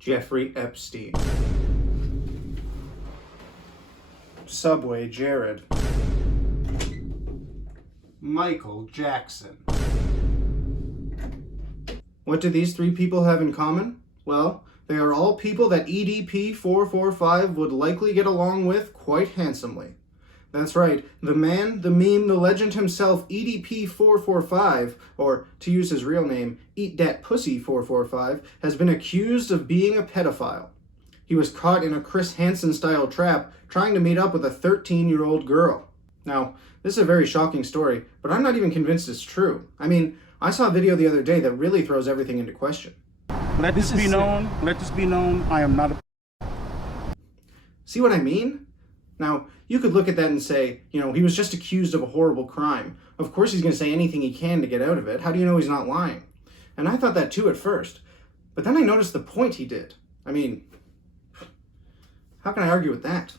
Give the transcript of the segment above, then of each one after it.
Jeffrey Epstein. Subway Jared. Michael Jackson. What do these three people have in common? Well, they are all people that EDP445 would likely get along with quite handsomely. That's right, the man, the meme, the legend himself, EDP445, or to use his real name, Eat Dat Pussy 445, has been accused of being a pedophile. He was caught in a Chris Hansen-style trap trying to meet up with a 13-year-old girl. Now, this is a very shocking story, but I'm not even convinced it's true. I mean, I saw a video the other day that really throws everything into question. Let this be known, I am not a... See what I mean? Now, you could look at that and say, he was just accused of a horrible crime. Of course he's going to say anything he can to get out of it. How do you know he's not lying? And I thought that too at first. But then I noticed the point he did. I mean, how can I argue with that?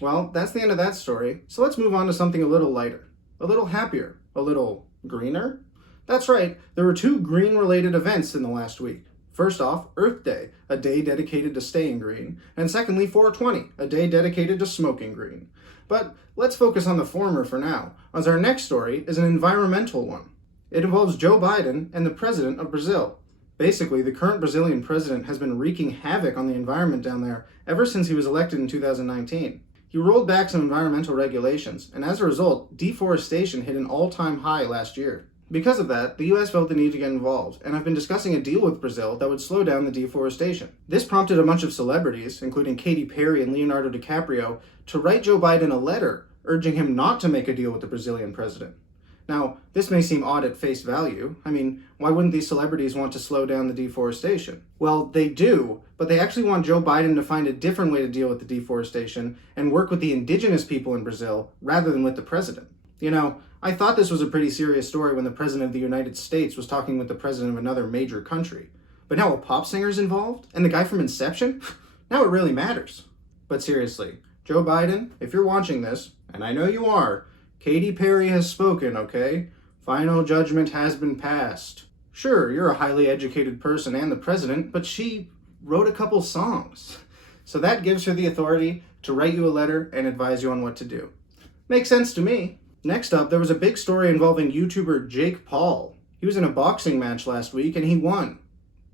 Well, that's the end of that story. So let's move on to something a little lighter, a little happier, a little greener. That's right, there were two green-related events in the last week. First off, Earth Day, a day dedicated to staying green, and secondly, 420, a day dedicated to smoking green. But let's focus on the former for now, as our next story is an environmental one. It involves Joe Biden and the president of Brazil. Basically, the current Brazilian president has been wreaking havoc on the environment down there ever since he was elected in 2019. He rolled back some environmental regulations, and as a result, deforestation hit an all-time high last year. Because of that, the US felt the need to get involved, and have been discussing a deal with Brazil that would slow down the deforestation. This prompted a bunch of celebrities, including Katy Perry and Leonardo DiCaprio, to write Joe Biden a letter urging him not to make a deal with the Brazilian president. Now, this may seem odd at face value. I mean, why wouldn't these celebrities want to slow down the deforestation? Well, they do, but they actually want Joe Biden to find a different way to deal with the deforestation and work with the indigenous people in Brazil rather than with the president. I thought this was a pretty serious story when the president of the United States was talking with the president of another major country. But now a pop singer's involved? And the guy from Inception? Now it really matters. But seriously, Joe Biden, if you're watching this, and I know you are, Katy Perry has spoken, okay? Final judgment has been passed. Sure, you're a highly educated person and the president, but she wrote a couple songs. So that gives her the authority to write you a letter and advise you on what to do. Makes sense to me. Next up, there was a big story involving YouTuber Jake Paul. He was in a boxing match last week and he won.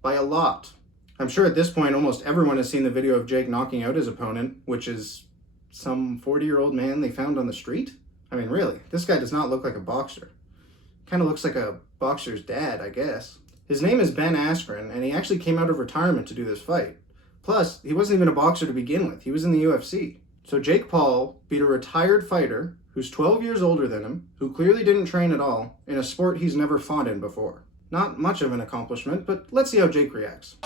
By a lot. I'm sure at this point almost everyone has seen the video of Jake knocking out his opponent, which is some 40-year-old man they found on the street. I mean, really, this guy does not look like a boxer. Kind of looks like a boxer's dad, I guess. His name is Ben Askren, and he actually came out of retirement to do this fight. Plus, he wasn't even a boxer to begin with. He was in the UFC. So Jake Paul beat a retired fighter who's 12 years older than him, who clearly didn't train at all, in a sport he's never fought in before. Not much of an accomplishment, but let's see how Jake reacts.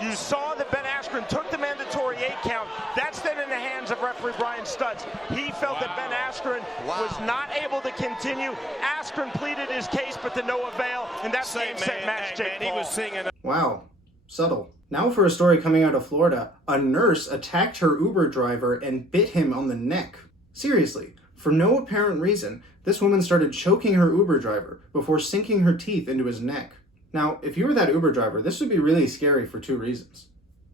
You saw that Ben Askren took the mandatory 8 count. That's then in the hands of referee Brian Stutz. He felt that Ben Askren was not able to continue. Askren pleaded his case, but to no avail, and that's game, set, match, Jake Paul. He was singing. Wow, subtle. Now for a story coming out of Florida. A nurse attacked her Uber driver and bit him on the neck. Seriously, for no apparent reason, this woman started choking her Uber driver before sinking her teeth into his neck. Now, if you were that Uber driver, this would be really scary for two reasons.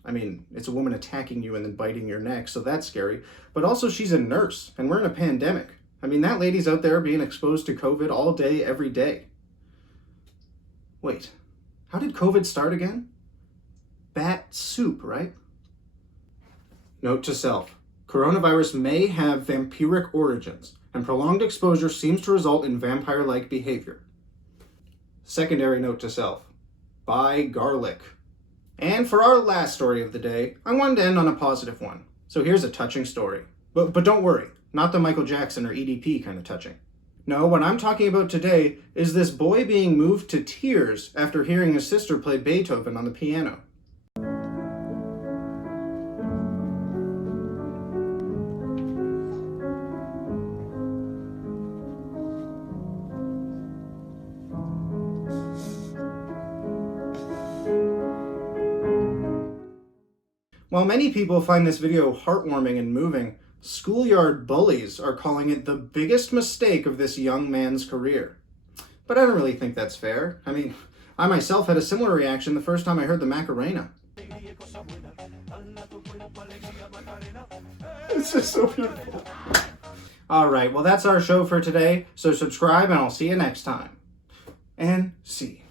I mean, it's a woman attacking you and then biting your neck, so that's scary. But also, she's a nurse, and we're in a pandemic. I mean, that lady's out there being exposed to COVID all day, every day. Wait, how did COVID start again? Bat soup, right? Note to self. Coronavirus may have vampiric origins, and prolonged exposure seems to result in vampire-like behavior. Secondary note to self. Buy garlic. And for our last story of the day, I wanted to end on a positive one. So here's a touching story. But don't worry, not the Michael Jackson or EDP kind of touching. No, what I'm talking about today is this boy being moved to tears after hearing his sister play Beethoven on the piano. While many people find this video heartwarming and moving, schoolyard bullies are calling it the biggest mistake of this young man's career. But I don't really think that's fair. I mean, I myself had a similar reaction the first time I heard the Macarena. It's just so beautiful. Alright, well that's our show for today, so subscribe and I'll see you next time. And see.